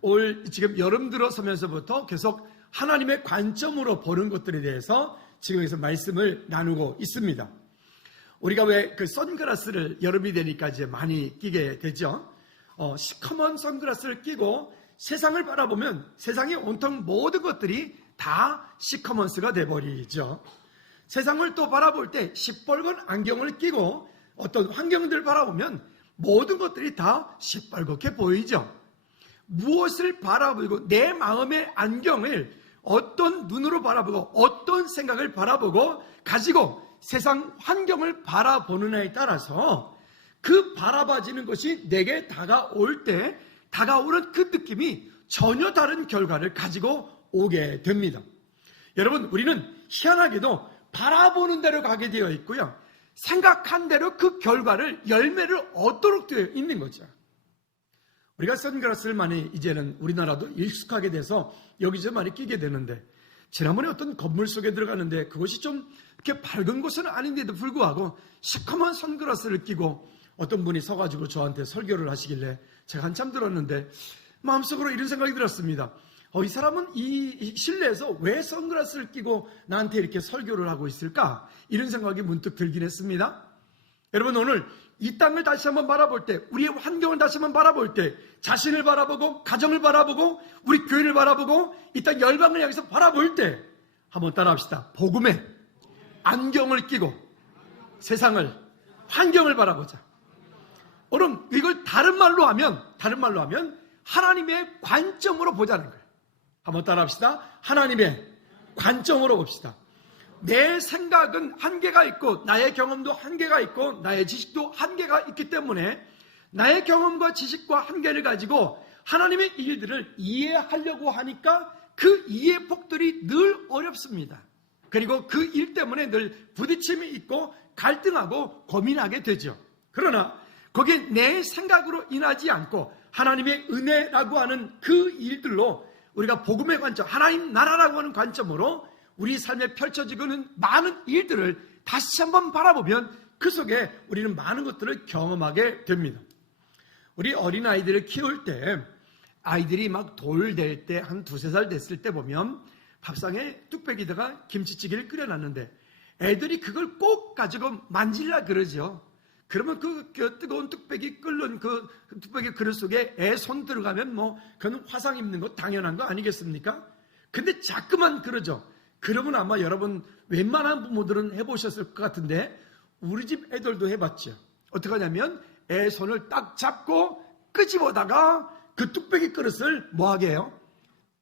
올 지금 여름 들어서면서부터 계속 하나님의 관점으로 보는 것들에 대해서 지금 여기서 말씀을 나누고 있습니다. 우리가 왜 그 선글라스를 여름이 되니까 이제 많이 끼게 되죠. 시커먼 선글라스를 끼고 세상을 바라보면 세상의 온통 모든 것들이 다 시커먼스가 돼버리죠. 세상을 또 바라볼 때 시뻘건 안경을 끼고 어떤 환경들을 바라보면 모든 것들이 다 시뻘겋게 보이죠. 무엇을 바라보고 내 마음의 안경을 어떤 눈으로 바라보고 어떤 생각을 바라보고 가지고 세상 환경을 바라보느냐에 따라서 그 바라봐지는 것이 내게 다가올 때 다가오는 그 느낌이 전혀 다른 결과를 가지고 오게 됩니다. 여러분, 우리는 희한하게도 바라보는 대로 가게 되어 있고요, 생각한 대로 그 결과를 열매를 얻도록 되어 있는 거죠. 우리가 선글라스를 많이 이제는 우리나라도 익숙하게 돼서 여기저기 많이 끼게 되는데, 지난번에 어떤 건물 속에 들어가는데 그것이 좀 이렇게 밝은 곳은 아닌데도 불구하고 시커먼 선글라스를 끼고 어떤 분이 서가지고 저한테 설교를 하시길래 제가 한참 들었는데 마음속으로 이런 생각이 들었습니다. 이 사람은 이 실내에서 왜 선글라스를 끼고 나한테 이렇게 설교를 하고 있을까? 이런 생각이 문득 들긴 했습니다. 여러분, 오늘 이 땅을 다시 한번 바라볼 때, 우리의 환경을 다시 한번 바라볼 때, 자신을 바라보고 가정을 바라보고 우리 교회를 바라보고 이 땅 열방을 향해서 바라볼 때 한번 따라합시다. 복음의 안경을 끼고 세상을, 환경을 바라보자. 오늘 이걸 다른 말로 하면 하나님의 관점으로 보자는 거예요. 한번 따라합시다. 하나님의 관점으로 봅시다. 내 생각은 한계가 있고 나의 경험도 한계가 있고 나의 지식도 한계가 있기 때문에 나의 경험과 지식과 한계를 가지고 하나님의 일들을 이해하려고 하니까 그 이해 폭들이 늘 어렵습니다. 그리고 그 일 때문에 늘 부딪힘이 있고 갈등하고 고민하게 되죠. 그러나 거기에 내 생각으로 인하지 않고 하나님의 은혜라고 하는 그 일들로 우리가 복음의 관점, 하나님 나라라고 하는 관점으로 우리 삶에 펼쳐지고는 많은 일들을 다시 한번 바라보면 그 속에 우리는 많은 것들을 경험하게 됩니다. 우리 어린아이들을 키울 때 아이들이 막 돌 될 때 한 2-3살 됐을 때 보면 밥상에 뚝배기에다가 김치찌개를 끓여놨는데 애들이 그걸 꼭 가지고 만질라 그러죠. 그러면 그 뜨거운 뚝배기 끓는 그 뚝배기 그릇 속에 애 손 들어가면 그건 화상 입는 거 당연한 거 아니겠습니까? 근데 자꾸만 그러죠. 그러면 아마 여러분 웬만한 부모들은 해보셨을 것 같은데 우리 집 애들도 해봤죠. 어떻게 하냐면 애 손을 딱 잡고 끄집어다가 그 뚝배기 그릇을 뭐하게 해요?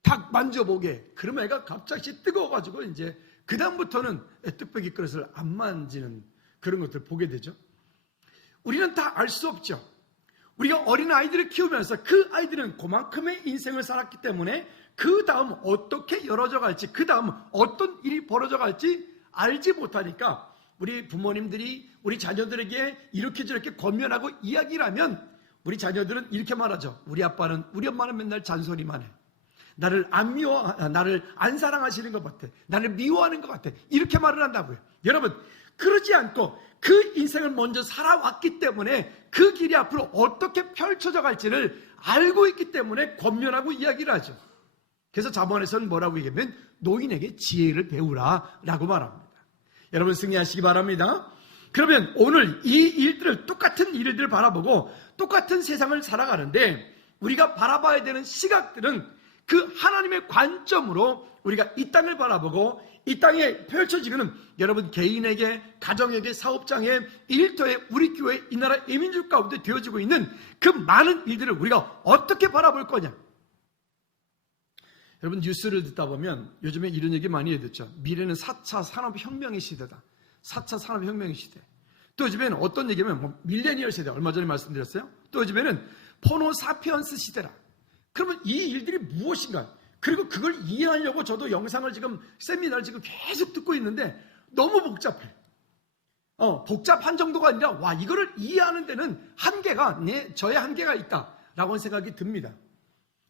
탁 만져보게. 그러면 애가 갑자기 뜨거워가지고 이제 그 다음부터는 뚝배기 그릇을 안 만지는 그런 것들 보게 되죠. 우리는 다 알 수 없죠. 우리가 어린 아이들을 키우면서 그 아이들은 그만큼의 인생을 살았기 때문에 그 다음 어떻게 열어져 갈지, 그 다음 어떤 일이 벌어져 갈지 알지 못하니까 우리 부모님들이 우리 자녀들에게 이렇게 저렇게 권면하고 이야기를 하면 우리 자녀들은 이렇게 말하죠. 우리 엄마는 맨날 잔소리만 해. 나를 안 사랑하시는 것 같아. 나를 미워하는 것 같아. 이렇게 말을 한다고요. 여러분, 그러지 않고 그 인생을 먼저 살아왔기 때문에 그 길이 앞으로 어떻게 펼쳐져 갈지를 알고 있기 때문에 권면하고 이야기를 하죠. 그래서 자문에서는 뭐라고 얘기하면 노인에게 지혜를 배우라 라고 말합니다. 여러분 승리하시기 바랍니다. 그러면 오늘 이 일들을, 똑같은 일들을 바라보고 똑같은 세상을 살아가는데 우리가 바라봐야 되는 시각들은 그 하나님의 관점으로 우리가 이 땅을 바라보고 이 땅에 펼쳐지는 여러분 개인에게, 가정에게, 사업장에, 일터에, 우리 교회, 이 나라 이민족 가운데 되어지고 있는 그 많은 일들을 우리가 어떻게 바라볼 거냐. 여러분 뉴스를 듣다 보면 요즘에 이런 얘기 많이 듣죠. 미래는 4차 산업혁명의 시대다. 4차 산업혁명의 시대. 또 요즘에는 어떤 얘기냐면 밀레니얼 세대, 얼마 전에 말씀드렸어요. 또 요즘에는 포노사피언스 시대라. 그러면 이 일들이 무엇인가? 그리고 그걸 이해하려고 저도 영상을 지금 세미나를 지금 계속 듣고 있는데 너무 복잡해. 복잡한 정도가 아니라 이거를 이해하는 데는 저의 한계가 있다라고 하는 생각이 듭니다.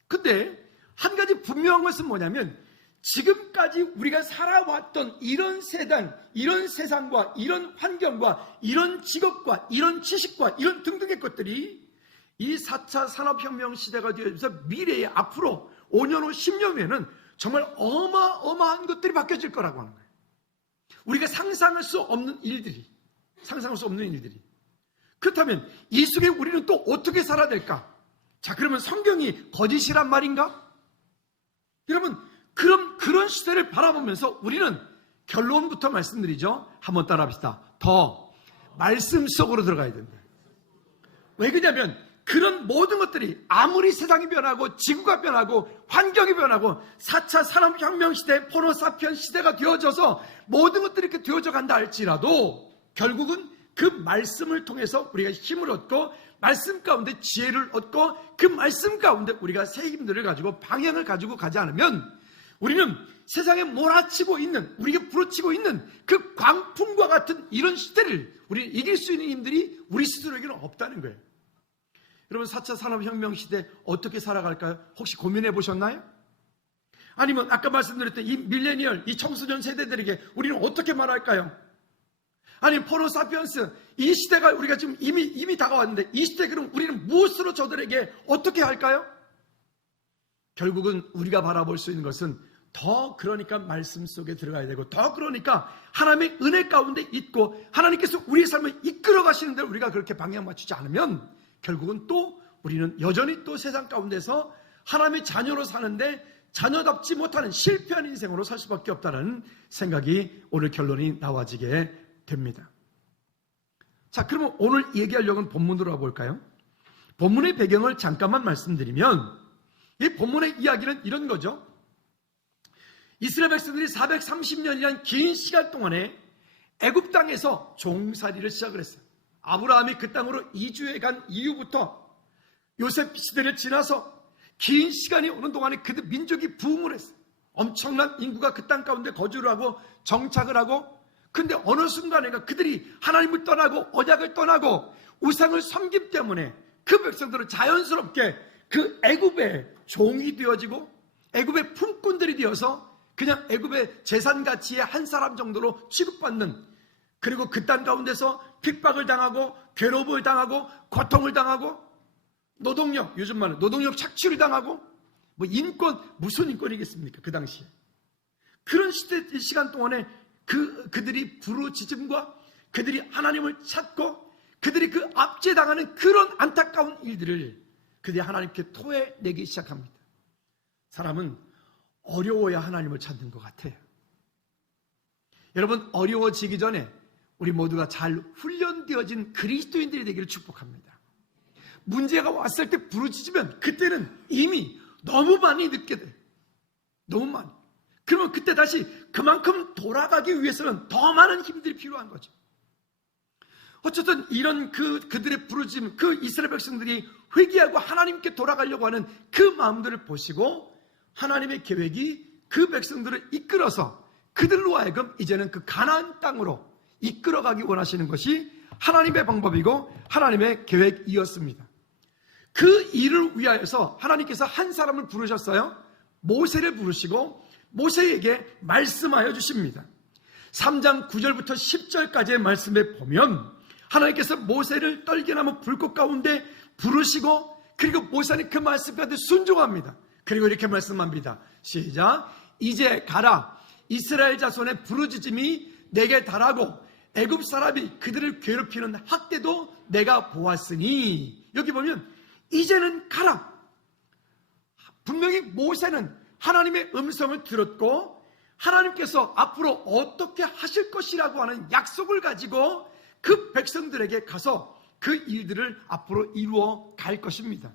근데 한 가지 분명한 것은 뭐냐면 지금까지 우리가 살아왔던 이런 세상, 이런 세상과 이런 환경과 이런 직업과 이런 지식과 이런 등등의 것들이 이 4차 산업혁명 시대가 되어서 미래에 앞으로 5년 후 10년 후에는 정말 어마어마한 것들이 바뀌어질 거라고 하는 거예요. 우리가 상상할 수 없는 일들이. 그렇다면 이 속에 우리는 또 어떻게 살아야 될까? 자, 그러면 성경이 거짓이란 말인가? 여러분, 그런 시대를 바라보면서 우리는 결론부터 말씀드리죠. 한번 따라합시다. 더 말씀 속으로 들어가야 된다. 왜 그러냐면 그런 모든 것들이 아무리 세상이 변하고 지구가 변하고 환경이 변하고 4차 산업혁명 시대, 포노사피언 시대가 되어져서 모든 것들이 이렇게 되어져 간다 할지라도 결국은 그 말씀을 통해서 우리가 힘을 얻고 말씀 가운데 지혜를 얻고 그 말씀 가운데 우리가 새 힘들을 가지고 방향을 가지고 가지 않으면 우리는 세상에 몰아치고 있는, 우리가 부러치고 있는 그 광풍과 같은 이런 시대를 우리는 이길 수 있는 힘들이 우리 스스로에게는 없다는 거예요. 여러분, 4차 산업혁명 시대 어떻게 살아갈까요? 혹시 고민해 보셨나요? 아니면 아까 말씀드렸던 이 밀레니얼, 이 청소년 세대들에게 우리는 어떻게 말할까요? 아니면 포노사피언스, 이 시대가 우리가 지금 이미 다가왔는데 이 시대 그럼 우리는 무엇으로 저들에게 어떻게 할까요? 결국은 우리가 바라볼 수 있는 것은 더 그러니까 말씀 속에 들어가야 되고 더 그러니까 하나님의 은혜 가운데 있고 하나님께서 우리의 삶을 이끌어 가시는 대로 우리가 그렇게 방향 맞추지 않으면 결국은 또 우리는 여전히 또 세상 가운데서 하나님의 자녀로 사는데 자녀답지 못하는 실패한 인생으로 살 수밖에 없다는 생각이 오늘 결론이 나와지게 됩니다. 자, 그러면 오늘 얘기하려는 본문으로 가볼까요? 본문의 배경을 잠깐만 말씀드리면 이 본문의 이야기는 이런 거죠. 이스라엘 백성들이 430년이란 긴 시간 동안에 애굽 땅에서 종살이를 시작을 했어요. 아브라함이 그 땅으로 이주해 간 이후부터 요셉 시대를 지나서 긴 시간이 오는 동안에 그들 민족이 부흥을 했어요. 엄청난 인구가 그 땅 가운데 거주를 하고 정착을 하고, 근데 어느 순간에가 그들이 하나님을 떠나고 언약을 떠나고 우상을 섬김 때문에 그 백성들은 자연스럽게 그 애굽의 종이 되어지고 애굽의 품꾼들이 되어서 그냥 애굽의 재산 가치의 한 사람 정도로 취급받는, 그리고 그 땅 가운데서 핍박을 당하고 괴롭을 당하고 고통을 당하고 노동력, 요즘 말은 노동력 착취를 당하고 뭐 인권, 무슨 인권이겠습니까? 그 당시에. 그런 시간 동안에 그들이 부르짖음과 그들이 하나님을 찾고 그들이 그 압제당하는 그런 안타까운 일들을 그들이 하나님께 토해내기 시작합니다. 사람은 어려워야 하나님을 찾는 것 같아요. 여러분, 어려워지기 전에 우리 모두가 잘 훈련되어진 그리스도인들이 되기를 축복합니다. 문제가 왔을 때 부르짖으면 그때는 이미 너무 많이 늦게 돼. 너무 많이. 그러면 그때 다시 그만큼 돌아가기 위해서는 더 많은 힘들이 필요한 거죠. 어쨌든 이런 그들의 부르짖음, 그 이스라엘 백성들이 회개하고 하나님께 돌아가려고 하는 그 마음들을 보시고 하나님의 계획이 그 백성들을 이끌어서 그들로 하여금 이제는 그 가나안 땅으로 이끌어가기 원하시는 것이 하나님의 방법이고 하나님의 계획이었습니다. 그 일을 위하여서 하나님께서 한 사람을 부르셨어요. 모세를 부르시고 모세에게 말씀하여 주십니다. 3장 9절부터 10절까지의 말씀에 보면 하나님께서 모세를 떨게나무 불꽃 가운데 부르시고, 그리고 모세는 그 말씀 가운데 순종합니다. 그리고 이렇게 말씀합니다. 시작. 이제 가라. 이스라엘 자손의 부르짖음이 내게 달하고 애굽 사람이 그들을 괴롭히는 학대도 내가 보았으니. 여기 보면 이제는 가라. 분명히 모세는 하나님의 음성을 들었고 하나님께서 앞으로 어떻게 하실 것이라고 하는 약속을 가지고 그 백성들에게 가서 그 일들을 앞으로 이루어 갈 것입니다.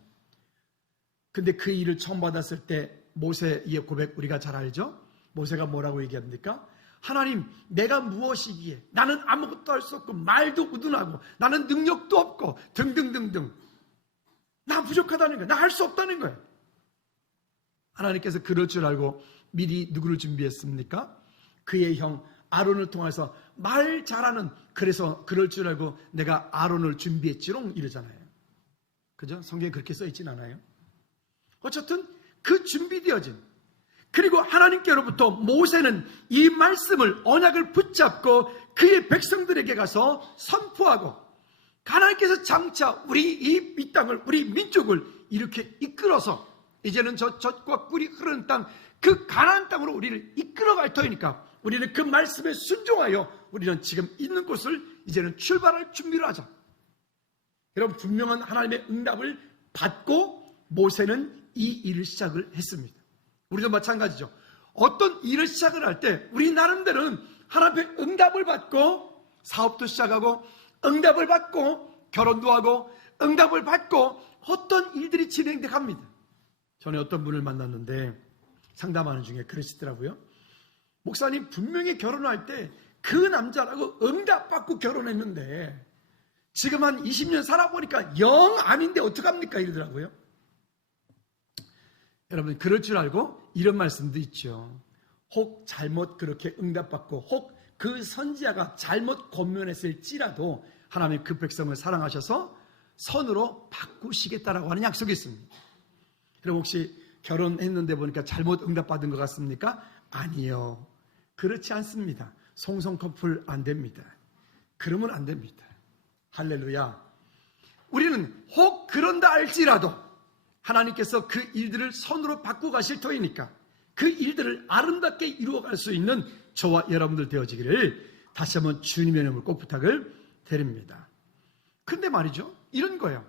근데 그 일을 처음 받았을 때 모세의 고백 우리가 잘 알죠? 모세가 뭐라고 얘기합니까? 하나님, 내가 무엇이기에 나는 아무것도 할 수 없고 말도 우둔하고 나는 능력도 없고 등등등등, 나 부족하다는 거예요. 나 할 수 없다는 거예요. 하나님께서 그럴 줄 알고 미리 누구를 준비했습니까? 그의 형 아론을 통해서 말 잘하는, 그래서 그럴 줄 알고 내가 아론을 준비했지롱 이러잖아요. 그죠? 성경에 그렇게 써있진 않아요. 어쨌든 그 준비되어진, 그리고 하나님께로부터 모세는 이 말씀을 언약을 붙잡고 그의 백성들에게 가서 선포하고 하나님께서 장차 우리 이 땅을, 우리 민족을 이렇게 이끌어서 이제는 저 젖과 꿀이 흐르는 땅, 그 가나안 땅으로 우리를 이끌어갈 터이니까 우리는 그 말씀에 순종하여 우리는 지금 있는 곳을 이제는 출발할 준비를 하자. 여러분, 분명한 하나님의 응답을 받고 모세는 이 일을 시작을 했습니다. 우리도 마찬가지죠. 어떤 일을 시작을 할 때 우리 나름대로는 하나님의 응답을 받고 사업도 시작하고, 응답을 받고 결혼도 하고, 응답을 받고 어떤 일들이 진행돼 갑니다. 전에 어떤 분을 만났는데 상담하는 중에 그러시더라고요. 목사님, 분명히 결혼할 때 그 남자라고 응답받고 결혼했는데 지금 한 20년 살아보니까 영 아닌데 어떡합니까? 이러더라고요. 여러분, 그럴 줄 알고 이런 말씀도 있죠. 혹 잘못 그렇게 응답받고 혹 그 선지자가 잘못 권면했을지라도 하나님의 그 백성을 사랑하셔서 선으로 바꾸시겠다라고 하는 약속이 있습니다. 그럼 혹시 결혼했는데 보니까 잘못 응답받은 것 같습니까? 아니요, 그렇지 않습니다. 송송 커플 안 됩니다. 그러면 안 됩니다. 할렐루야. 우리는 혹 그런다 할지라도 하나님께서 그 일들을 선으로 바꾸고 가실 터이니까 그 일들을 아름답게 이루어갈 수 있는 저와 여러분들 되어지기를 다시 한번 주님의 이름으로 꼭 부탁을 드립니다. 근데 말이죠, 이런 거예요.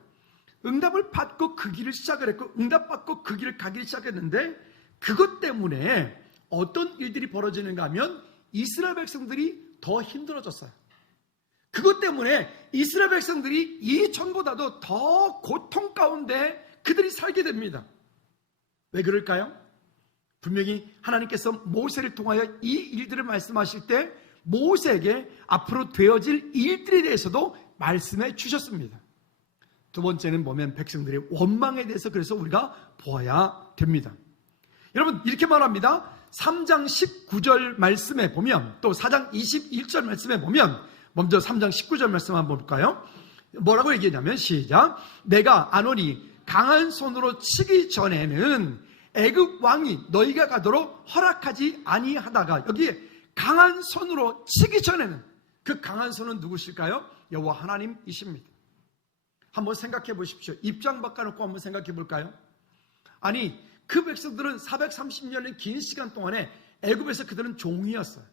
응답을 받고 그 길을 시작을 했고, 응답받고 그 길을 가기 시작했는데 그것 때문에 어떤 일들이 벌어지는가 하면 이스라엘 백성들이 더 힘들어졌어요. 그것 때문에 이스라엘 백성들이 이전보다도 더 고통 가운데 그들이 살게 됩니다. 왜 그럴까요? 분명히 하나님께서 모세를 통하여 이 일들을 말씀하실 때 모세에게 앞으로 되어질 일들에 대해서도 말씀해 주셨습니다. 두 번째는 보면 백성들의 원망에 대해서 그래서 우리가 보아야 됩니다. 여러분, 이렇게 말합니다. 3장 19절 말씀에 보면, 또 4장 21절 말씀에 보면, 먼저 3장 19절 말씀 한번 볼까요? 뭐라고 얘기하냐면, 시작. 내가 아노니 강한 손으로 치기 전에는 애굽 왕이 너희가 가도록 허락하지 아니하다가, 여기에 강한 손으로 치기 전에는, 그 강한 손은 누구실까요? 여호와 하나님이십니다. 한번 생각해 보십시오. 입장 바꿔놓고 한번 생각해 볼까요? 아니, 그 백성들은 430년의 긴 시간 동안에 애굽에서 그들은 종이었어요.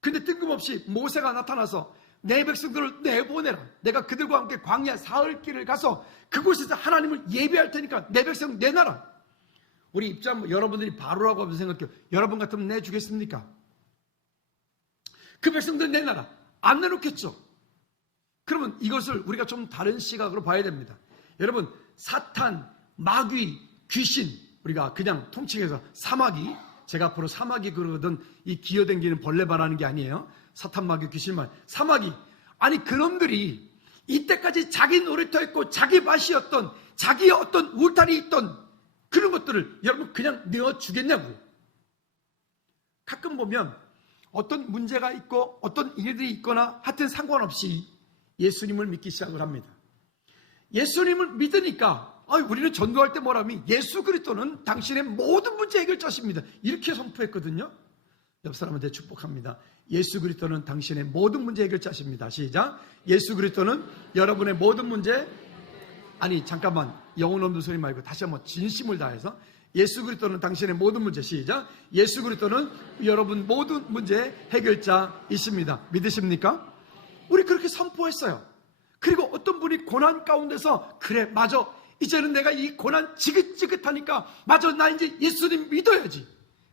근데 뜬금없이 모세가 나타나서 내 백성들을 내보내라. 내가 그들과 함께 광야 사흘 길을 가서 그곳에서 하나님을 예배할 테니까 내 백성 내놔라. 우리 입장, 여러분들이 바로라고 하면 생각해요. 여러분 같으면 내주겠습니까? 그 백성들 내놔라. 안 내놓겠죠. 그러면 이것을 우리가 좀 다른 시각으로 봐야 됩니다. 여러분, 사탄, 마귀, 귀신, 우리가 그냥 통칭해서 사마귀, 제가 앞으로 사마귀 그러거든, 이 기어댕기는 벌레 말하는 게 아니에요. 사탄, 마귀, 귀신만. 사마귀. 아니, 그놈들이 이때까지 자기 놀이터였고 자기 밭이었던, 자기의 어떤 울타리 있던 그런 것들을 여러분 그냥 내어주겠냐고요. 가끔 보면 어떤 문제가 있고 어떤 일들이 있거나 하여튼 상관없이 예수님을 믿기 시작을 합니다. 예수님을 믿으니까 우리는 전도할 때 뭐라면 예수 그리스도는 당신의 모든 문제 해결자십니다. 이렇게 선포했거든요. 옆 사람한테 축복합니다. 예수 그리스도는 당신의 모든 문제 해결자십니다. 시작. 예수 그리스도는 여러분의 모든 문제, 아니 잠깐만, 영혼 없는 소리 말고 다시 한번 진심을 다해서 예수 그리스도는 당신의 모든 문제, 시작. 예수 그리스도는 여러분 모든 문제 해결자이십니다. 믿으십니까? 우리 그렇게 선포했어요. 그리고 어떤 분이 고난 가운데서 그래 맞아, 이제는 내가 이 고난 지긋지긋하니까 맞아, 나 이제 예수님 믿어야지.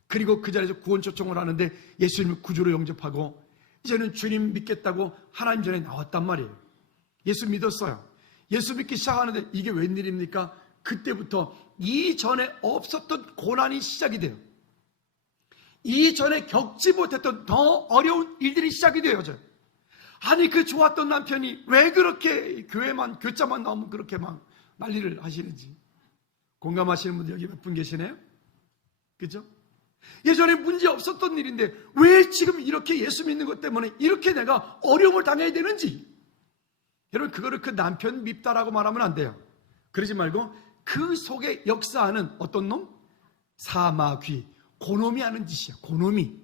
그리고 그 자리에서 구원 초청을 하는데 예수님을 구주로 영접하고 이제는 주님 믿겠다고 하나님 전에 나왔단 말이에요. 예수 믿었어요. 예수 믿기 시작하는데 이게 웬일입니까? 그때부터 이전에 없었던 고난이 시작이 돼요. 이전에 겪지 못했던 더 어려운 일들이 시작이 되어져요. 아니, 그 좋았던 남편이 왜 그렇게 교회만, 교자만 나오면 그렇게 막 난리를 하시는지. 공감하시는 분들 여기 몇 분 계시네요? 그죠? 예전에 문제 없었던 일인데 왜 지금 이렇게 예수 믿는 것 때문에 이렇게 내가 어려움을 당해야 되는지. 여러분, 그거를 그 남편 밉다라고 말하면 안 돼요. 그러지 말고 그 속에 역사하는 어떤 놈? 사마귀, 고놈이 하는 짓이야. 고놈이.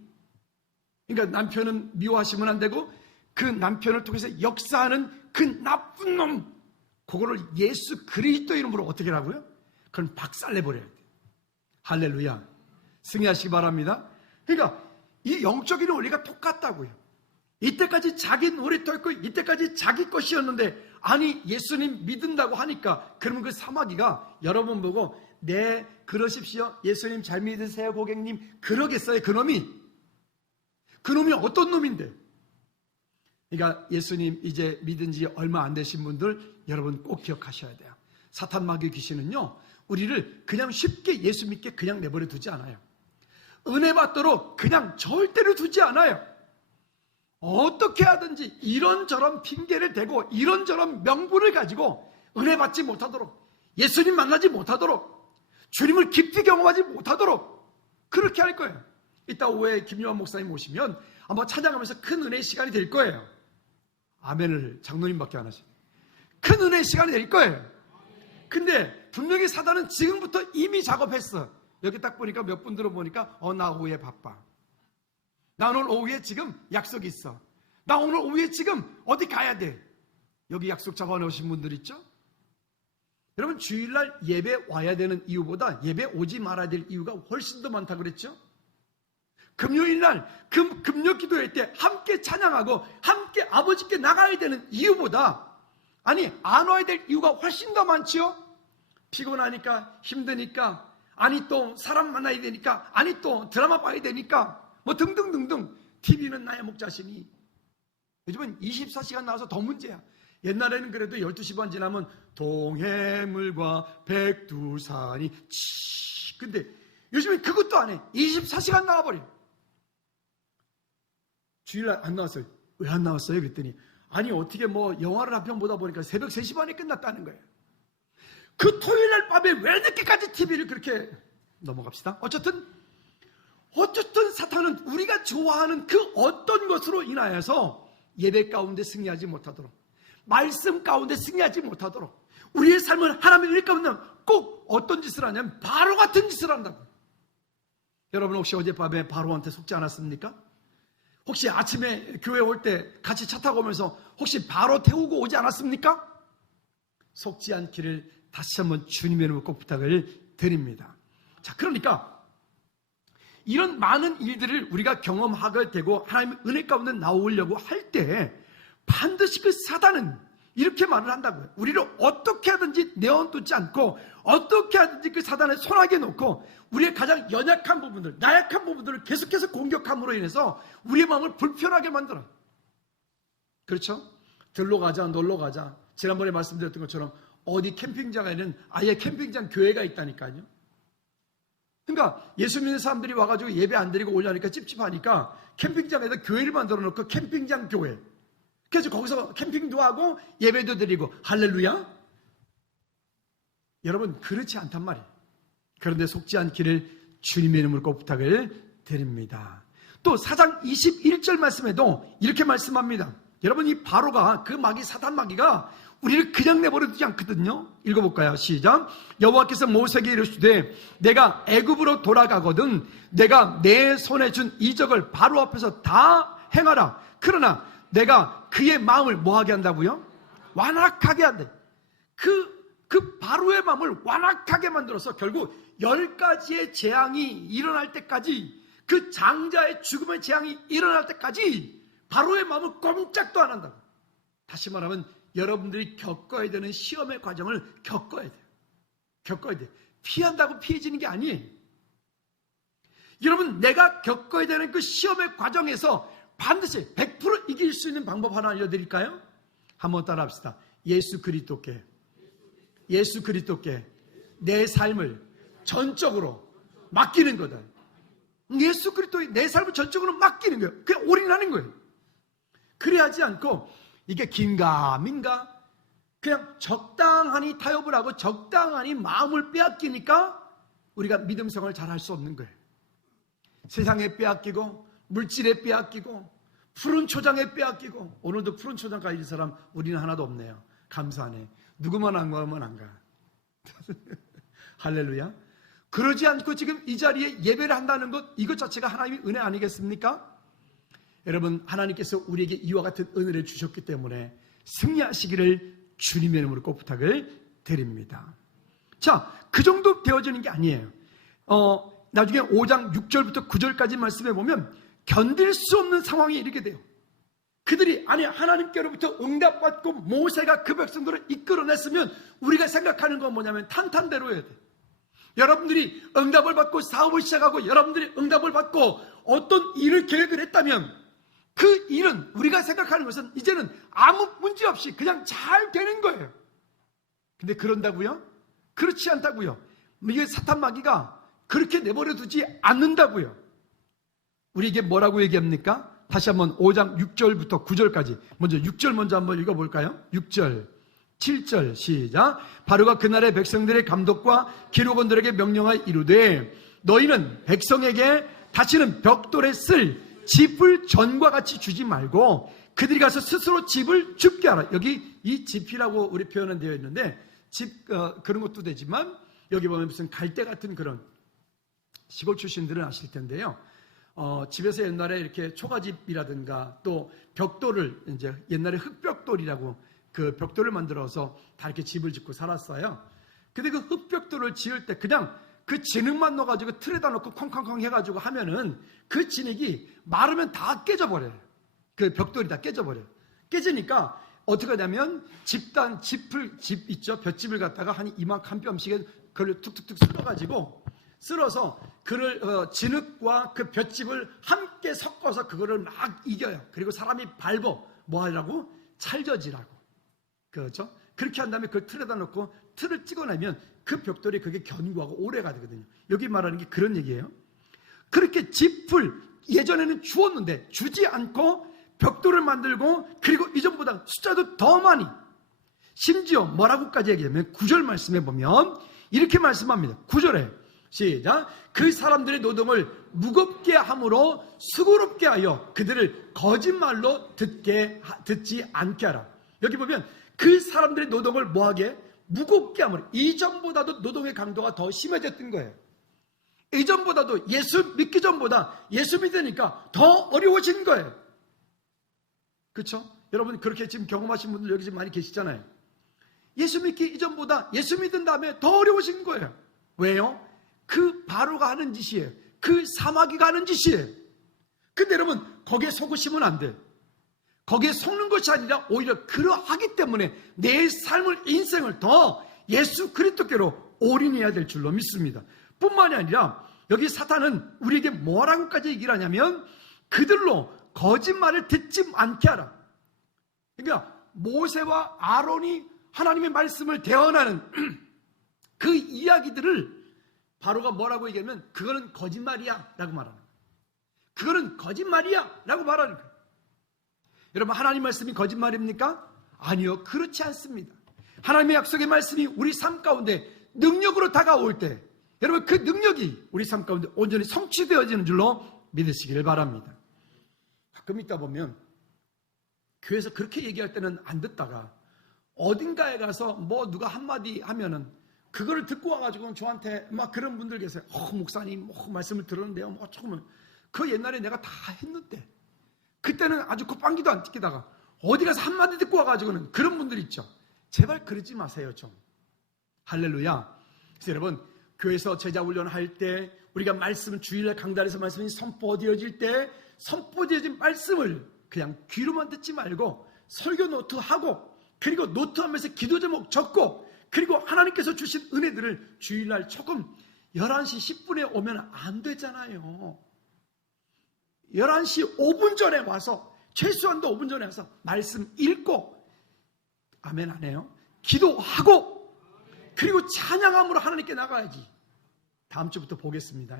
그러니까 남편은 미워하시면 안 되고 그 남편을 통해서 역사하는 그 나쁜 놈, 그거를 예수 그리스도 이름으로 어떻게 하라고요? 그건 박살내버려야 돼. 할렐루야. 승리하시기 바랍니다. 그러니까 이 영적인 원리가 똑같다고요. 이때까지 자기 노래도 했고 이때까지 자기 것이었는데, 아니 예수님 믿는다고 하니까, 그러면 그 사마귀가 여러분 보고 네 그러십시오, 예수님 잘 믿으세요 고객님, 그러겠어요? 그놈이 어떤 놈인데? 그러니까 예수님 이제 믿은 지 얼마 안 되신 분들, 여러분 꼭 기억하셔야 돼요. 사탄 마귀 귀신은요, 우리를 그냥 쉽게 예수 믿게 그냥 내버려 두지 않아요. 은혜 받도록 그냥 절대로 두지 않아요. 어떻게 하든지 이런저런 핑계를 대고 이런저런 명분을 가지고 은혜 받지 못하도록, 예수님 만나지 못하도록, 주님을 깊이 경험하지 못하도록 그렇게 할 거예요. 이따 오후에 김요한 목사님 오시면 아마 찬양하면서 큰 은혜의 시간이 될 거예요. 아멘을 장로님밖에 안 하시죠. 큰 은혜의 시간이 될 거예요. 근데 분명히 사단은 지금부터 이미 작업했어. 여기 딱 보니까 몇 분 들어보니까 나 오후에 바빠, 나 오늘 오후에 지금 약속이 있어, 나 오늘 오후에 지금 어디 가야 돼. 여기 약속 잡아놓으신 분들 있죠? 여러분 주일날 예배 와야 되는 이유보다 예배 오지 말아야 될 이유가 훨씬 더 많다고 그랬죠? 금요일날 금요 기도회 때 함께 찬양하고 함께 아버지께 나가야 되는 이유보다, 아니 안 와야 될 이유가 훨씬 더 많지요? 피곤하니까, 힘드니까, 아니 또 사람 만나야 되니까, 아니 또 드라마 봐야 되니까, 뭐 등등등등. TV는 나의 목자시니. 요즘은 24시간 나와서 더 문제야. 옛날에는 그래도 12시 반 지나면 동해물과 백두산이 근데 요즘엔 그것도 안 해. 24시간 나와버려. 주일날 안 나왔어요. 왜 안 나왔어요? 그랬더니 아니 어떻게 뭐 영화를 한 편 보다 보니까 새벽 3시 반에 끝났다는 거예요. 그 토요일날 밤에 왜 늦게까지 TV를 그렇게, 넘어갑시다. 어쨌든 사탄은 우리가 좋아하는 그 어떤 것으로 인하여서 예배 가운데 승리하지 못하도록, 말씀 가운데 승리하지 못하도록, 우리의 삶을 하나님의 일 가운데 꼭 어떤 짓을 하냐면 바로 같은 짓을 한다고. 여러분 혹시 어젯밤에 바로한테 속지 않았습니까? 혹시 아침에 교회 올 때 같이 차 타고 오면서 혹시 바로 태우고 오지 않았습니까? 속지 않기를 다시 한번 주님의 이름으로 꼭 부탁을 드립니다. 자, 그러니까 이런 많은 일들을 우리가 경험하게 되고 하나님의 은혜 가운데 나오려고 할 때 반드시 그 사단은 이렇게 말을 한다고요. 우리를 어떻게 하든지 내어놓지 않고 어떻게 하든지 그 사단을 손아귀에 놓고 우리의 가장 연약한 부분들, 나약한 부분들을 계속해서 공격함으로 인해서 우리의 마음을 불편하게 만들어요. 그렇죠? 들러 가자, 놀러 가자. 지난번에 말씀드렸던 것처럼 어디 캠핑장에는 아예 캠핑장 교회가 있다니까요. 그러니까 예수 믿는 사람들이 와가지고 예배 안 드리고 오려니까 찝찝하니까 캠핑장에다 교회를 만들어 놓고 캠핑장 교회. 그래서 거기서 캠핑도 하고 예배도 드리고. 할렐루야. 여러분 그렇지 않단 말이에요. 그런데 속지 않기를 주님의 이름으로 꼭 부탁을 드립니다. 또 4장 21절 말씀에도 이렇게 말씀합니다. 여러분 이 바로가, 그 마귀, 사단 마귀가 우리를 그냥 내버려 두지 않거든요. 읽어볼까요? 시작. 여호와께서 모세에게 이르시되 내가 애굽으로 돌아가거든 내가 내 손에 준 이적을 바로 앞에서 다 행하라. 그러나 내가 그의 마음을 뭐하게 한다고요? 완악하게 한대. 그 바로의 마음을 완악하게 만들어서 결국 10가지의 재앙이 일어날 때까지, 그 장자의 죽음의 재앙이 일어날 때까지 바로의 마음을 꼼짝도 안 한다. 다시 말하면 여러분들이 겪어야 되는 시험의 과정을 겪어야 돼요. 겪어야 돼요. 피한다고 피해지는 게 아니에요. 여러분 내가 겪어야 되는 그 시험의 과정에서 반드시 100% 이길 수 있는 방법 하나 알려드릴까요? 한번 따라합시다. 예수 그리스도께 내 삶을 전적으로 맡기는 거다. 예수 그리스도에 내 삶을 전적으로 맡기는 거예요. 그냥 올인하는 거예요. 그래야지 않고 이게 긴가민가 그냥 적당하니 타협을 하고 적당하니 마음을 빼앗기니까 우리가 믿음생활을 잘 할 수 없는 거예요. 세상에 빼앗기고 물질에 빼앗기고 푸른 초장에 빼앗기고. 오늘도 푸른 초장 가진 사람 우리는 하나도 없네요. 감사하네. 누구만 안 가면 안 가. 할렐루야. 그러지 않고 지금 이 자리에 예배를 한다는 것, 이것 자체가 하나님의 은혜 아니겠습니까? 여러분 하나님께서 우리에게 이와 같은 은혜를 주셨기 때문에 승리하시기를 주님의 이름으로 꼭 부탁을 드립니다. 자, 그 정도 되어지는 게 아니에요. 나중에 5장 6절부터 9절까지 말씀해 보면 견딜 수 없는 상황이 이르게 돼요. 그들이 하나님께로부터 응답받고 모세가 그 백성들을 이끌어냈으면 우리가 생각하는 건 뭐냐면 탄탄대로여야 돼. 여러분들이 응답을 받고 사업을 시작하고 여러분들이 응답을 받고 어떤 일을 계획을 했다면 그 일은 우리가 생각하는 것은 이제는 아무 문제 없이 그냥 잘 되는 거예요. 근데 그런다고요? 그렇지 않다고요. 이게 사탄 마귀가 그렇게 내버려 두지 않는다고요. 우리에게 뭐라고 얘기합니까? 다시 한번 5장 6절부터 9절까지 먼저 6절 먼저 한번 읽어볼까요? 6절 7절 시작. 바로가 그날의 백성들의 감독과 기록원들에게 명령하여 이르되 너희는 백성에게 다시는 벽돌에 쓸 짚을 전과 같이 주지 말고 그들이 가서 스스로 집을 줍게 하라. 여기 이 짚이라고 우리 표현은 되어 있는데 집 그런 것도 되지만 여기 보면 무슨 갈대 같은 그런 시골 출신들은 아실 텐데요. 집에서 옛날에 이렇게 초가집이라든가 또 벽돌을 이제 옛날에 흙벽돌이라고 그 벽돌을 만들어서 다 이렇게 집을 짓고 살았어요. 근데 그 흙벽돌을 지을 때 그냥 그 진흙만 넣어가지고 틀에다 놓고 콩콩콩 해가지고 하면은 그 진흙이 마르면 다 깨져버려요. 그 벽돌이 다 깨져버려요. 깨지니까 어떻게 하냐면 집 있죠? 볏짚을 갖다가 한 이만큼 한 뼘씩에 그걸 툭툭툭 쓸어서 그를 진흙과 그 볏짚을 함께 섞어서 그거를 막 이겨요. 그리고 사람이 밟어 뭐 하려고? 찰져지라고. 그렇죠? 그렇게 한 다음에 그걸 틀에다 놓고 틀을 찍어내면 그 벽돌이 그게 견고하고 오래가 되거든요. 여기 말하는 게 그런 얘기예요. 그렇게 짚을 예전에는 주었는데 주지 않고 벽돌을 만들고 그리고 이전보다 숫자도 더 많이 심지어 뭐라고까지 얘기하면 9절 말씀해 보면 이렇게 말씀합니다. 9절에 시작. 그 사람들의 노동을 무겁게 함으로 수고롭게 하여 그들을 거짓말로 듣지 않게 하라. 여기 보면 그 사람들의 노동을 뭐하게? 무겁게 함으로. 이전보다도 노동의 강도가 더 심해졌던 거예요. 이전보다도 예수 믿기 전보다 예수 믿으니까 더 어려워진 거예요. 그렇죠? 여러분 그렇게 지금 경험하신 분들 여기 지금 많이 계시잖아요. 예수 믿기 이전보다 예수 믿은 다음에 더 어려워진 거예요. 왜요? 그 바로가 하는 짓이에요. 그 사마귀가 하는 짓이에요. 근데 여러분 거기에 속으시면 안 돼요. 거기에 속는 것이 아니라 오히려 그러하기 때문에 내 삶을 인생을 더 예수 그리스도께로 올인해야 될 줄로 믿습니다. 뿐만이 아니라 여기 사탄은 우리에게 뭐라고까지 얘기를 하냐면 그들로 거짓말을 듣지 않게 하라. 그러니까 모세와 아론이 하나님의 말씀을 대언하는 그 이야기들을 바로가 뭐라고 얘기하면 그거는 거짓말이야 라고 말하는 거예요. 그거는 거짓말이야 라고 말하는 거예요. 여러분 하나님 말씀이 거짓말입니까? 아니요, 그렇지 않습니다. 하나님의 약속의 말씀이 우리 삶 가운데 능력으로 다가올 때 여러분 그 능력이 우리 삶 가운데 온전히 성취되어지는 줄로 믿으시기를 바랍니다. 가끔 있다 보면 교회에서 그렇게 얘기할 때는 안 듣다가 어딘가에 가서 뭐 누가 한마디 하면은 그거를 듣고 와가지고 저한테 막 그런 분들 계세요. 목사님 말씀을 들었는데요. 뭐 조금은 그 옛날에 내가 다 했는데 그때는 아주 콧방귀도 안 튀기다가 어디 가서 한마디 듣고 와가지고는 그런 분들 있죠. 제발 그러지 마세요 좀. 할렐루야. 그래서 여러분 교회에서 제자훈련할 때 우리가 말씀 주일날 강단에서 말씀이 선포되어질 때 선포되어진 말씀을 그냥 귀로만 듣지 말고 설교 노트하고 그리고 노트하면서 기도 제목 적고 그리고 하나님께서 주신 은혜들을 주일날 조금 11시 10분에 오면 안 되잖아요. 11시 5분 전에 와서 최소한도 5분 전에 와서 말씀 읽고 아멘 안 해요? 기도하고 그리고 찬양함으로 하나님께 나가야지. 다음 주부터 보겠습니다.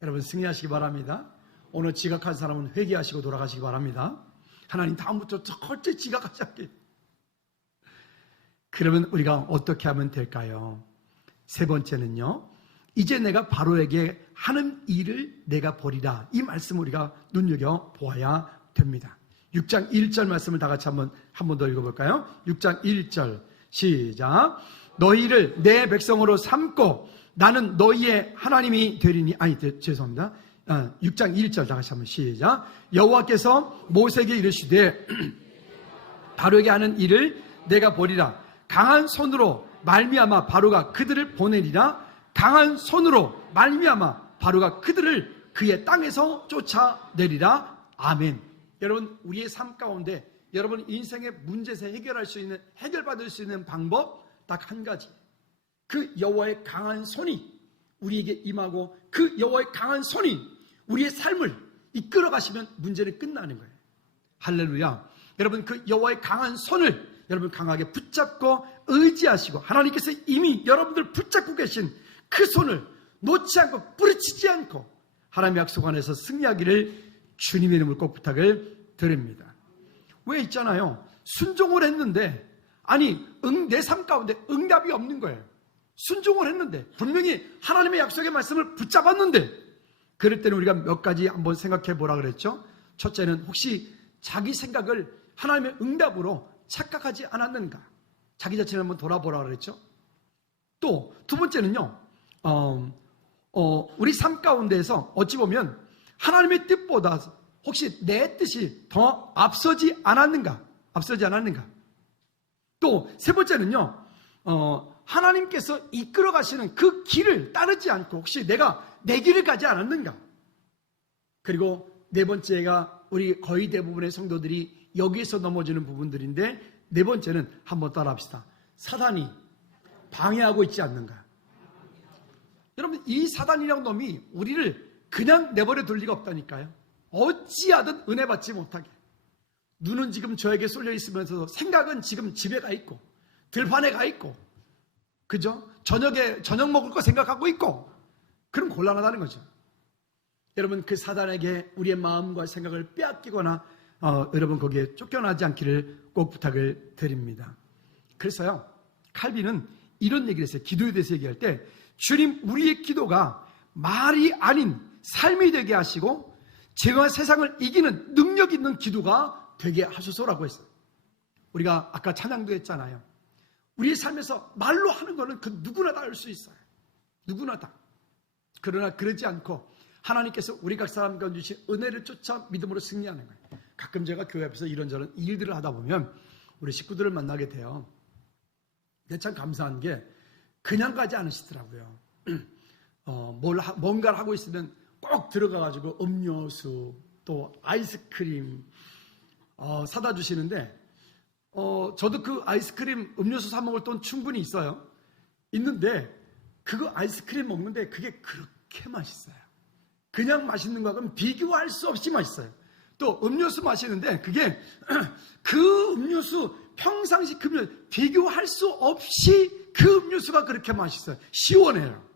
여러분 승리하시기 바랍니다. 오늘 지각한 사람은 회개하시고 돌아가시기 바랍니다. 하나님 다음부터 절대 지각하지 않게. 그러면 우리가 어떻게 하면 될까요? 세 번째는요. 이제 내가 바로에게 하는 일을 내가 보리라. 이 말씀을 우리가 눈여겨보아야 됩니다. 6장 1절 말씀을 다 같이 한 번 더 읽어볼까요? 6장 1절 시작. 너희를 내 백성으로 삼고 나는 너희의 하나님이 되리니. 죄송합니다. 6장 1절 다 같이 한번 시작. 여호와께서 모세에게 이르시되 바로에게 하는 일을 내가 보리라. 강한 손으로 말미암아 바로가 그들을 보내리라. 강한 손으로 말미암아 바로가 그들을 그의 땅에서 쫓아내리라. 아멘. 여러분, 우리의 삶 가운데 여러분 인생의 문제에서 해결받을 수 있는 방법 딱 한 가지. 그 여호와의 강한 손이 우리에게 임하고 그 여호와의 강한 손이 우리의 삶을 이끌어 가시면 문제는 끝나는 거예요. 할렐루야. 여러분, 그 여호와의 강한 손을 여러분 강하게 붙잡고 의지하시고, 하나님께서 이미 여러분들 붙잡고 계신 그 손을 놓지 않고 뿌리치지 않고 하나님의 약속 안에서 승리하기를 주님의 이름으로 꼭 부탁을 드립니다. 왜 있잖아요, 순종을 했는데 내 삶 가운데 응답이 없는 거예요. 순종을 했는데 분명히 하나님의 약속의 말씀을 붙잡았는데, 그럴 때는 우리가 몇 가지 한번 생각해 보라 그랬죠. 첫째는 혹시 자기 생각을 하나님의 응답으로 착각하지 않았는가, 자기 자신을 한번 돌아보라 그랬죠. 또 두 번째는요, 우리 삶 가운데에서 어찌 보면 하나님의 뜻보다 혹시 내 뜻이 더 앞서지 않았는가. 또 세 번째는요, 하나님께서 이끌어 가시는 그 길을 따르지 않고 혹시 내가 내 길을 가지 않았는가. 그리고 네 번째가 우리 거의 대부분의 성도들이 여기에서 넘어지는 부분들인데, 네 번째는 한번 따라합시다. 사단이 방해하고 있지 않는가. 여러분, 이 사단이라는 놈이 우리를 그냥 내버려 둘 리가 없다니까요. 어찌하든 은혜 받지 못하게. 눈은 지금 저에게 쏠려 있으면서 생각은 지금 집에 가 있고 들판에 가 있고, 그죠? 저녁 먹을 거 생각하고 있고, 그럼 곤란하다는 거죠. 여러분, 그 사단에게 우리의 마음과 생각을 빼앗기거나 여러분 거기에 쫓겨나지 않기를 꼭 부탁을 드립니다. 그래서요, 칼빈은 이런 얘기를 했어요. 기도에 대해서 얘기할 때, 주님, 우리의 기도가 말이 아닌 삶이 되게 하시고 죄와 세상을 이기는 능력 있는 기도가 되게 하소서라고 했어요. 우리가 아까 찬양도 했잖아요. 우리의 삶에서 말로 하는 거는 그 누구나 다 할 수 있어요. 누구나 다. 그러나 그러지 않고 하나님께서 우리 각 사람 가운데 주신 은혜를 쫓아 믿음으로 승리하는 거예요. 가끔 제가 교회 앞에서 이런저런 일들을 하다 보면 우리 식구들을 만나게 돼요. 근데 참 감사한 게 그냥 가지 않으시더라고요. 뭔가를 하고 있으면 꼭 들어가가지고 음료수 또 아이스크림 사다 주시는데, 저도 그 아이스크림 음료수 사 먹을 돈 충분히 있는데 그거 아이스크림 먹는데 그게 그렇게 맛있어요. 그냥 맛있는 거하고는 비교할 수 없이 맛있어요. 또 음료수 마시는데 그게 그 음료수 평상시 금연 비교할 수 없이 그 음료수가 그렇게 맛있어요. 시원해요.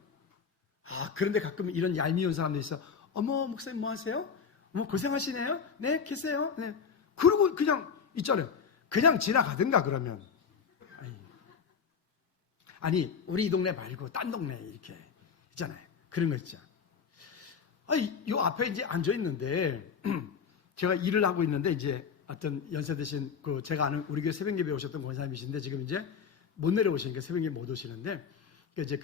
그런데 가끔 이런 얄미운 사람들이 있어. 어머, 목사님 뭐 하세요? 어머, 고생하시네요? 네, 계세요? 네. 그리고 그냥 있잖아요. 그냥 지나가든가 그러면. 아니, 우리 동네 말고 딴 동네 이렇게 있잖아요. 그런 거 있죠. 요 앞에 이제 앉아 있는데 제가 일을 하고 있는데 이제 어떤 연세 드신 제가 아는 우리 교회 새벽 예배 오셨던 권사님이신데 지금 이제 못 내려오시니까 새벽에 못 오시는데, 이제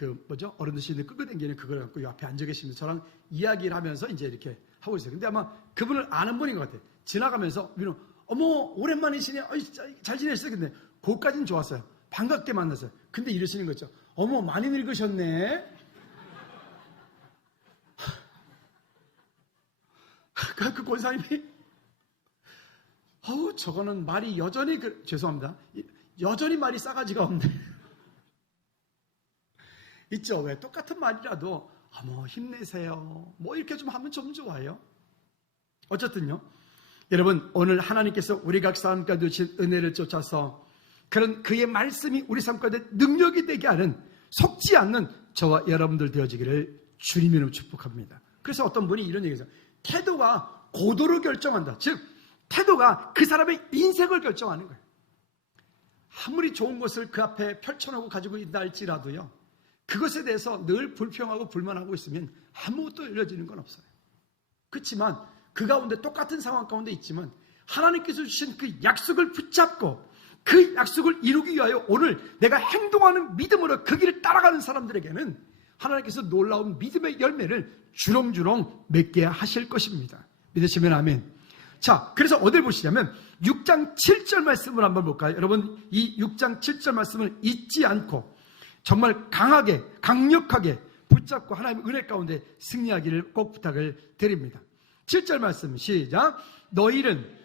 어른들이 끌고 다니는 그걸 갖고 요 앞에 앉아 계시면서 저랑 이야기를 하면서 이제 이렇게 하고 있어요. 근데 아마 그분을 아는 분인 것 같아요. 지나가면서 어머, 오랜만이시네. 잘 지내셨어요? 근데 그것까지는 좋았어요. 반갑게 만났어요. 근데 이러시는 거죠. 어머, 많이 늙으셨네. 그 권사님이 저거는 말이 여전히 죄송합니다. 여전히 말이 싸가지가 없네. 있죠. 왜 똑같은 말이라도 힘내세요. 뭐 이렇게 좀 하면 좀 좋아요. 어쨌든요, 여러분, 오늘 하나님께서 우리 각 사람 가운데 주신 은혜를 쫓아서 그런 그의 말씀이 우리 삶 가운데 능력이 되게 하는, 속지 않는 저와 여러분들 되어지기를 주님의 이름으로 축복합니다. 그래서 어떤 분이 이런 얘기를 해요. 태도가 고도를 결정한다. 즉 태도가 그 사람의 인생을 결정하는 거예요. 아무리 좋은 것을 그 앞에 펼쳐놓고 가지고 있다 할지라도요, 그것에 대해서 늘 불평하고 불만하고 있으면 아무것도 이루어지는 건 없어요. 그렇지만 그 가운데 똑같은 상황 가운데 있지만 하나님께서 주신 그 약속을 붙잡고 그 약속을 이루기 위하여 오늘 내가 행동하는 믿음으로 그 길을 따라가는 사람들에게는 하나님께서 놀라운 믿음의 열매를 주렁주렁 맺게 하실 것입니다. 믿으시면 아멘. 자, 그래서 어딜 보시냐면 6장 7절 말씀을 한번 볼까요? 여러분, 이 6장 7절 말씀을 잊지 않고 정말 강하게, 강력하게 붙잡고 하나님의 은혜 가운데 승리하기를 꼭 부탁을 드립니다. 7절 말씀 시작. 너희는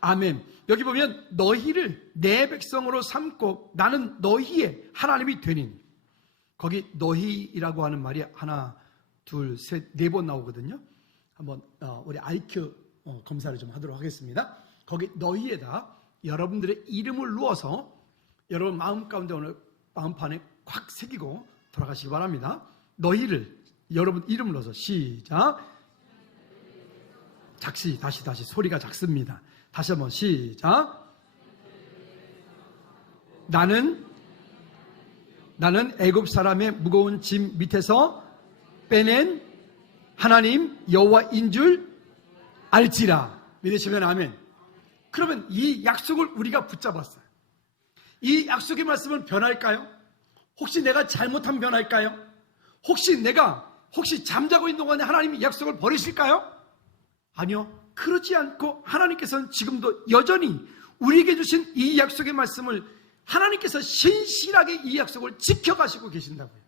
아멘. 여기 보면 너희를 내 백성으로 삼고 나는 너희의 하나님이 되니, 거기 너희라고 하는 말이 하나, 둘, 셋, 네 번 나오거든요. 한번 우리 IQ 검사를 좀 하도록 하겠습니다. 거기 너희에다 여러분들의 이름을 넣어서 여러분 마음 가운데 오늘 마음판에 꽉 새기고 돌아가시기 바랍니다. 너희를 여러분 이름을 넣어서 시작. 작시 다시 소리가 작습니다. 다시 한번 시작. 나는 애굽 사람의 무거운 짐 밑에서 빼낸 하나님 여호와인 줄 알지라. 믿으시면 아멘. 그러면 이 약속을 우리가 붙잡았어요. 이 약속의 말씀은 변할까요? 혹시 내가 잘못하면 변할까요? 혹시 잠자고 있는 동안에 하나님이 약속을 버리실까요? 아니요. 그렇지 않고 하나님께서는 지금도 여전히 우리에게 주신 이 약속의 말씀을 하나님께서 신실하게 이 약속을 지켜가시고 계신다고요.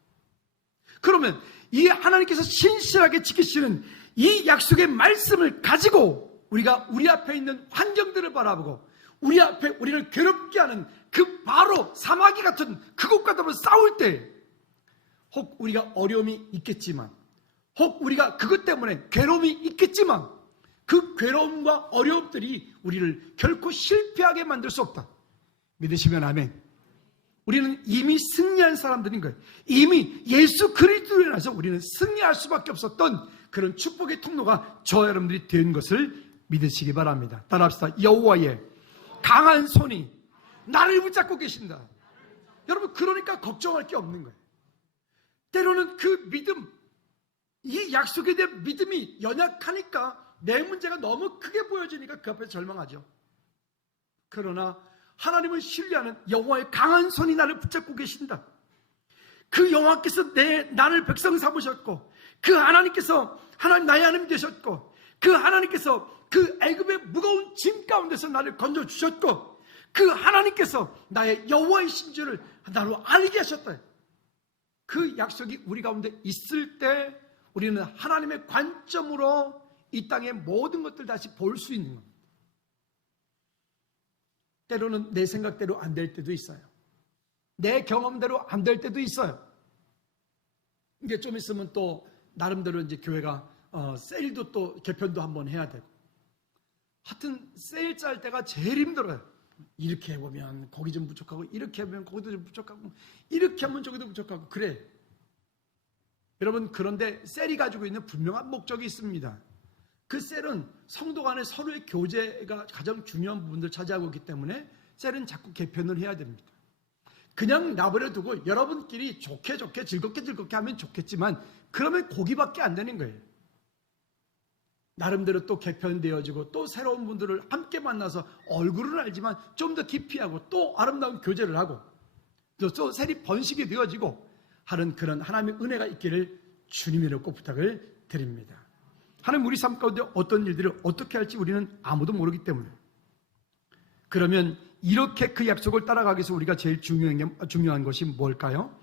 그러면 이 하나님께서 신실하게 지키시는 이 약속의 말씀을 가지고 우리가 우리 앞에 있는 환경들을 바라보고 우리 앞에 우리를 괴롭게 하는 그 바로 사마귀 같은 그것과 더불어 싸울 때 혹 우리가 어려움이 있겠지만, 혹 우리가 그것 때문에 괴로움이 있겠지만 그 괴로움과 어려움들이 우리를 결코 실패하게 만들 수 없다. 믿으시면 아멘. 우리는 이미 승리한 사람들인 거예요. 이미 예수 그리스도로 인해서 우리는 승리할 수밖에 없었던 그런 축복의 통로가 저와 여러분들이 된 것을 믿으시기 바랍니다. 따라합시다. 여호와의 강한 손이 나를 붙잡고 계신다. 여러분, 그러니까 걱정할 게 없는 거예요. 때로는 그 믿음, 이 약속에 대한 믿음이 연약하니까 내 문제가 너무 크게 보여지니까 그 앞에 절망하죠. 그러나 하나님을 신뢰하는 여호와의 강한 손이 나를 붙잡고 계신다. 그 여호와께서 나를 백성 삼으셨고, 그 하나님께서 하나님 나의 하나님 되셨고, 그 하나님께서 그 애굽의 무거운 짐 가운데서 나를 건져주셨고, 그 하나님께서 나의 여호와이신 줄을 나로 알게 하셨다. 그 약속이 우리 가운데 있을 때 우리는 하나님의 관점으로 이 땅의 모든 것들 다시 볼 수 있는 겁니다. 때로는 내 생각대로 안 될 때도 있어요. 내 경험대로 안 될 때도 있어요. 이게 좀 있으면 또 나름대로 이제 교회가 세일도 또 개편도 한번 해야 되고, 하여튼 세일 짤 때가 제일 힘들어요. 이렇게 해보면 거기 좀 부족하고, 이렇게 하면 거기도 좀 부족하고, 이렇게 하면 저기도 부족하고, 그래. 여러분, 그런데 셀이 가지고 있는 분명한 목적이 있습니다. 그 셀은 성도 간의 서로의 교제가 가장 중요한 부분들을 차지하고 있기 때문에 셀은 자꾸 개편을 해야 됩니다. 그냥 나버려 두고 여러분끼리 좋게 즐겁게 하면 좋겠지만, 그러면 고기밖에 안 되는 거예요. 나름대로 또 개편되어지고 또 새로운 분들을 함께 만나서 얼굴은 알지만 좀 더 깊이 하고 또 아름다운 교제를 하고 또 셀이 번식이 되어지고 하는 그런 하나님의 은혜가 있기를 주님이라고 꼭 부탁을 드립니다. 하나님 우리 삶 가운데 어떤 일들을 어떻게 할지 우리는 아무도 모르기 때문에, 그러면 이렇게 그 약속을 따라가기 위해서 우리가 제일 중요한 것이 뭘까요?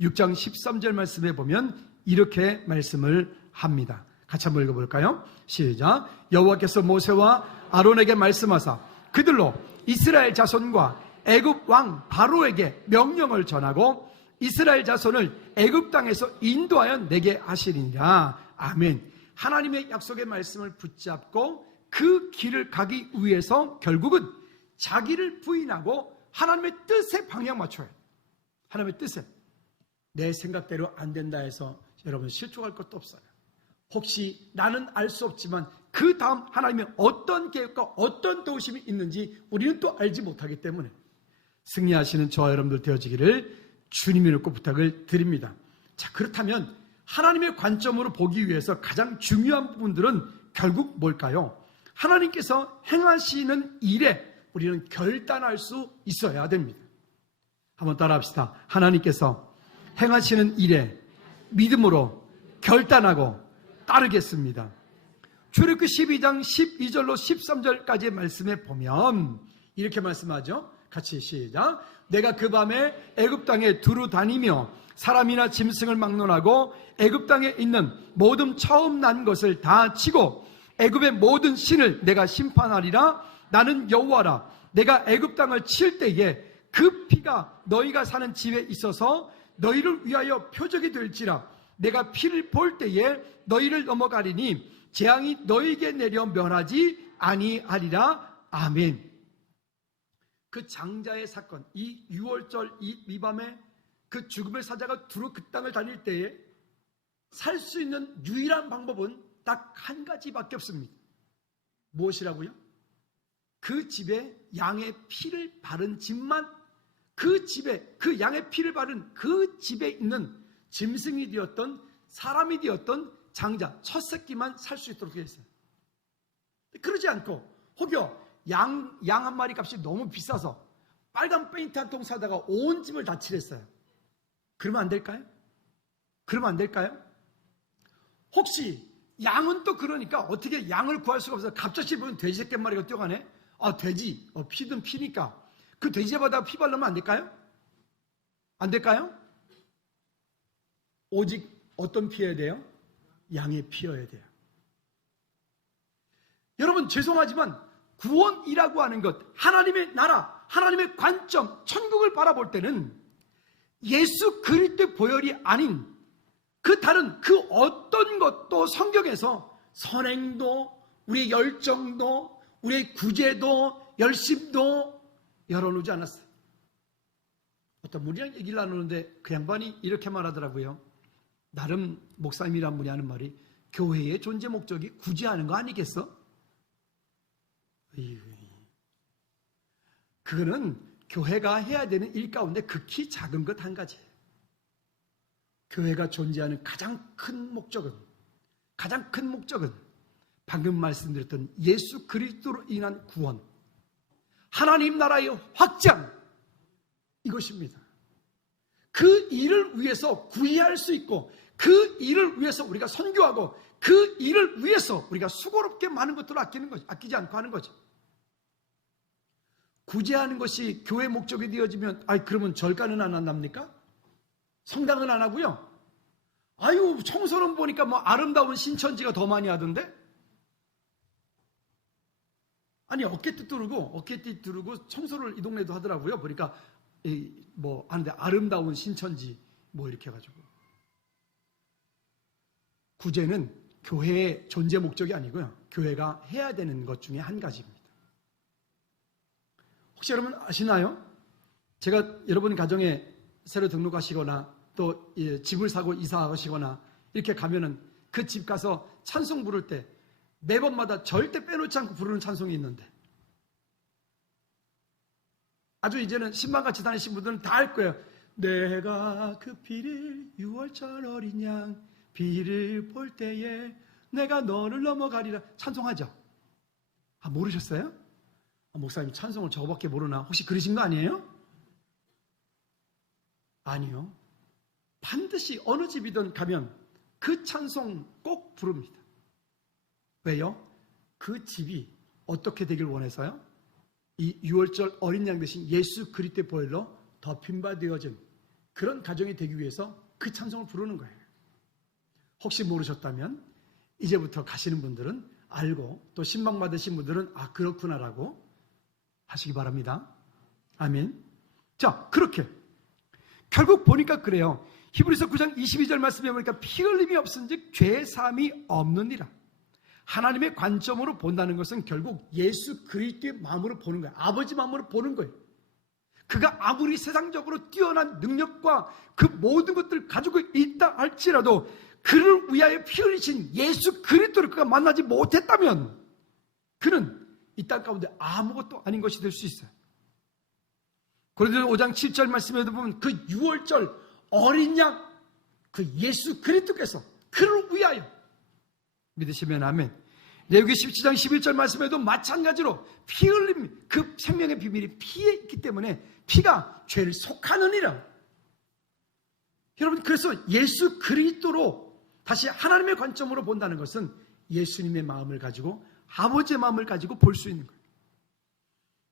6장 13절 말씀에 보면 이렇게 말씀을 합니다. 같이 한번 읽어볼까요? 시작. 여호와께서 모세와 아론에게 말씀하사 그들로 이스라엘 자손과 애굽 왕 바로에게 명령을 전하고 이스라엘 자손을 애굽 땅에서 인도하여 내게 하시리니라. 아멘. 하나님의 약속의 말씀을 붙잡고 그 길을 가기 위해서 결국은 자기를 부인하고 하나님의 뜻에 방향 맞춰야 해요. 하나님의 뜻에. 내 생각대로 안 된다 해서 여러분 실족할 것도 없어요. 혹시 나는 알 수 없지만 그 다음 하나님의 어떤 계획과 어떤 도우심이 있는지 우리는 또 알지 못하기 때문에 승리하시는 저와 여러분들 되어지기를 주님의 이름으로 부탁을 드립니다. 자, 그렇다면 하나님의 관점으로 보기 위해서 가장 중요한 부분들은 결국 뭘까요? 하나님께서 행하시는 일에 우리는 결단할 수 있어야 됩니다. 한번 따라합시다. 하나님께서 행하시는 일에 믿음으로 결단하고 따르겠습니다. 출애굽기 12장 12절로 13절까지의 말씀에 보면 이렇게 말씀하죠. 같이 시작. 내가 그 밤에 애굽 땅에 두루 다니며 사람이나 짐승을 막론하고 애굽 땅에 있는 모든 처음 난 것을 다 치고 애굽의 모든 신을 내가 심판하리라. 나는 여호와라. 내가 애굽 땅을 칠 때에 그 피가 너희가 사는 집에 있어서 너희를 위하여 표적이 될지라. 내가 피를 볼 때에 너희를 넘어가리니 재앙이 너희에게 내려 면하지 아니하리라. 아멘. 그 장자의 사건, 이 6월절 이 밤에 그 죽음의 사자가 두루 그 땅을 다닐 때에 살 수 있는 유일한 방법은 딱 한 가지밖에 없습니다. 무엇이라고요? 그 집에 양의 피를 바른 집만, 그 집에 그 양의 피를 바른 그 집에 있는 짐승이 되었던 사람이 되었던 장자 첫 새끼만 살 수 있도록 되어 있어요. 그러지 않고 혹여 양 한 마리 값이 너무 비싸서 빨간 페인트 한 통 사다가 온 집을 다 칠했어요. 그러면 안 될까요? 그러면 안 될까요? 혹시 양은 또 그러니까 어떻게 양을 구할 수가 없어서 갑자기 보면 돼지 새끼 한 마리가 뛰어가네? 아, 돼지. 피든 피니까. 그 돼지 잡아다가 피 바르면 안 될까요? 안 될까요? 오직 어떤 피여야 돼요? 양의 피여야 돼요. 여러분, 죄송하지만 구원이라고 하는 것, 하나님의 나라, 하나님의 관점, 천국을 바라볼 때는 예수 그리스도의 보혈이 아닌 그 다른 그 어떤 것도 성경에서 선행도, 우리의 열정도, 우리의 구제도, 열심도 열어놓지 않았어요. 어떤 분이랑 얘기를 나누는데 그 양반이 이렇게 말하더라고요. 나름 목사님이란 분이 하는 말이, 교회의 존재 목적이 구제하는 거 아니겠어? 그거는 교회가 해야 되는 일 가운데 극히 작은 것 한 가지예요. 교회가 존재하는 가장 큰 목적은 방금 말씀드렸던 예수 그리스도로 인한 구원, 하나님 나라의 확장, 이것입니다. 그 일을 위해서 구애할 수 있고, 그 일을 위해서 우리가 선교하고, 그 일을 위해서 우리가 수고롭게 많은 것들을 아끼지 않고 하는 거죠. 구제하는 것이 교회 목적이 되어지면, 그러면 절간은 안 한답니까? 성당은 안 하고요. 청소는 보니까 아름다운 신천지가 더 많이 하던데? 어깨띠 두르고 청소를 이 동네도 하더라고요. 보니까, 하는데 아름다운 신천지, 이렇게 해가지고. 구제는 교회의 존재 목적이 아니고요. 교회가 해야 되는 것 중에 한 가지입니다. 혹시 여러분 아시나요? 제가 여러분 가정에 새로 등록하시거나 또 집을 사고 이사하시거나 이렇게 가면은 그 집 가서 찬송 부를 때 매번마다 절대 빼놓지 않고 부르는 찬송이 있는데, 아주 이제는 신방같이 다니신 분들은 다 알 거예요. 내가 그 피를 6월절 어린 양 피를 볼 때에 내가 너를 넘어가리라. 찬송하죠? 모르셨어요? 목사님 찬송을 저거밖에 모르나? 혹시 그러신 거 아니에요? 아니요. 반드시 어느 집이든 가면 그 찬송 꼭 부릅니다. 왜요? 그 집이 어떻게 되길 원해서요? 이 6월절 어린 양 대신 예수 그리스도의 보혈로 덮임 바 되어진 그런 가정이 되기 위해서 그 찬송을 부르는 거예요. 혹시 모르셨다면 이제부터 가시는 분들은 알고, 또 신방 받으신 분들은 그렇구나라고 하시기 바랍니다. 아멘. 자, 그렇게 결국 보니까 그래요. 히브리서 9장 22절 말씀에 보니까 피 흘림이 없은즉 죄 사함이 없느니라. 하나님의 관점으로 본다는 것은 결국 예수 그리스도의 마음으로 보는 거예요. 아버지 마음으로 보는 거예요. 그가 아무리 세상적으로 뛰어난 능력과 그 모든 것들을 가지고 있다 할지라도 그를 위하여 피 흘리신 예수 그리스도를 그가 만나지 못했다면 그는 이 땅 가운데 아무것도 아닌 것이 될 수 있어요. 고린도서 5장 7절 말씀에도 보면 그 6월절 어린 양, 그 예수 그리스도께서 그를 위하여, 믿으시면 아멘. 레위기 17장 11절 말씀에도 마찬가지로 피 흘림, 그 생명의 비밀이 피에 있기 때문에 피가 죄를 속하느니라. 여러분, 그래서 예수 그리스도로 다시 하나님의 관점으로 본다는 것은 예수님의 마음을 가지고, 아버지의 마음을 가지고 볼 수 있는 거예요.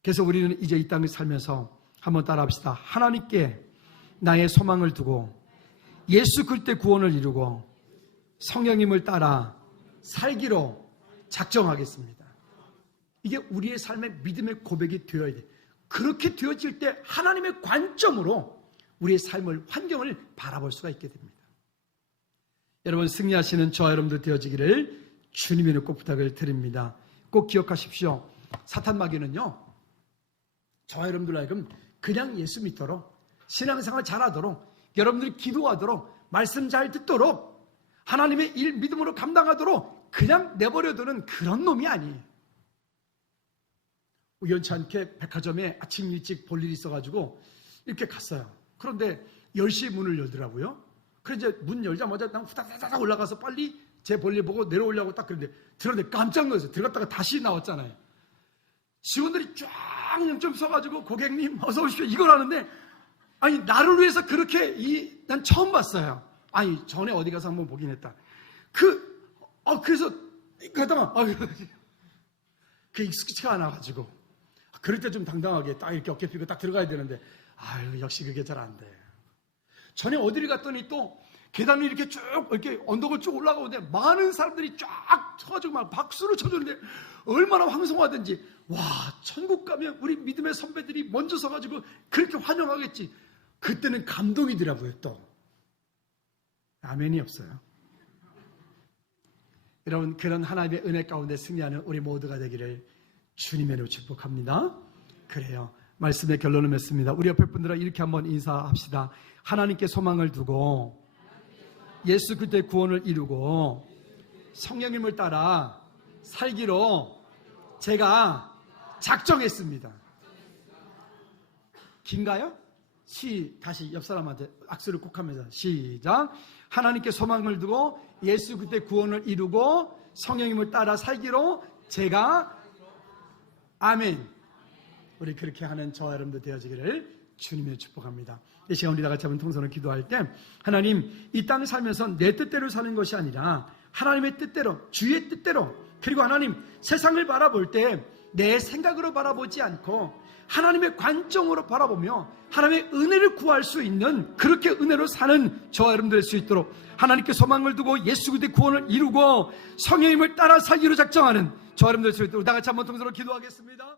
그래서 우리는 이제 이 땅을 살면서 한번 따라합시다. 하나님께 나의 소망을 두고 예수 그리스도의 구원을 이루고 성령님을 따라 살기로 작정하겠습니다. 이게 우리의 삶의 믿음의 고백이 되어야 돼. 그렇게 되어질 때 하나님의 관점으로 우리의 삶을, 환경을 바라볼 수가 있게 됩니다. 여러분, 승리하시는 저와 여러분들 되어지기를 주님의 이름으로 꼭 부탁을 드립니다. 꼭 기억하십시오. 사탄 마귀는요, 저와 여러분들 하여금 그냥 예수 믿도록, 신앙생활 잘하도록, 여러분들이 기도하도록, 말씀 잘 듣도록, 하나님의 일 믿음으로 감당하도록 그냥 내버려두는 그런 놈이 아니에요. 우연치 않게 백화점에 아침 일찍 볼 일이 있어가지고 이렇게 갔어요. 그런데 10시에 문을 열더라고요. 그래서 이제 문 열자마자 난 후다다닥 올라가서 빨리 제 볼일 보고 내려오려고 딱 그런데 들었는데 깜짝 놀랐어요. 들어갔다가 다시 나왔잖아요. 직원들이 쫙 좀 서가지고 고객님 어서 오십시오 이걸 하는데, 아니 나를 위해서 그렇게 난 처음 봤어요. 아니 전에 어디 가서 한번 보긴 했다. 그래서 그러다가 그 익숙치가 않아가지고 그럴 때 좀 당당하게 딱 이렇게 어깨 펴고 딱 들어가야 되는데, 아유 역시 그게 잘 안 돼. 전에 어디를 갔더니 또 계단을 이렇게 쭉 이렇게 언덕을 쭉 올라가는데 많은 사람들이 쫙 쳐가지고 막 박수를 쳐주는데 얼마나 황송하든지, 와 천국 가면 우리 믿음의 선배들이 먼저 서가지고 그렇게 환영하겠지. 그때는 감동이더라고요. 또 아멘이 없어요. 여러분, 그런 하나님의 은혜 가운데 승리하는 우리 모두가 되기를 주님의 이름으로 축복합니다. 그래요. 말씀의 결론을 맺습니다. 우리 옆에 분들과 이렇게 한번 인사합시다. 하나님께 소망을 두고 예수 그리스도의 구원을 이루고 성령님을 따라 살기로 제가 작정했습니다. 긴가요? 다시 옆 사람한테 악수를 꼭 하면서 시작. 하나님께 소망을 두고 예수 그리스도의 구원을 이루고 성령님을 따라 살기로 제가, 아멘. 우리 그렇게 하는 저와 여러분들 되어지기를 주님의 축복합니다. 이 시간 우리 다 같이 한번 통성으로 기도할 때, 하나님, 이 땅을 살면서 내 뜻대로 사는 것이 아니라 하나님의 뜻대로, 주의 뜻대로, 그리고 하나님, 세상을 바라볼 때 내 생각으로 바라보지 않고 하나님의 관점으로 바라보며 하나님의 은혜를 구할 수 있는, 그렇게 은혜로 사는 저와 여러분들 될 수 있도록 하나님께 소망을 두고 예수 그리스도의 구원을 이루고 성령님을 따라 살기로 작정하는 저와 여러분들 될 수 있도록 다 같이 한번 통성으로 기도하겠습니다.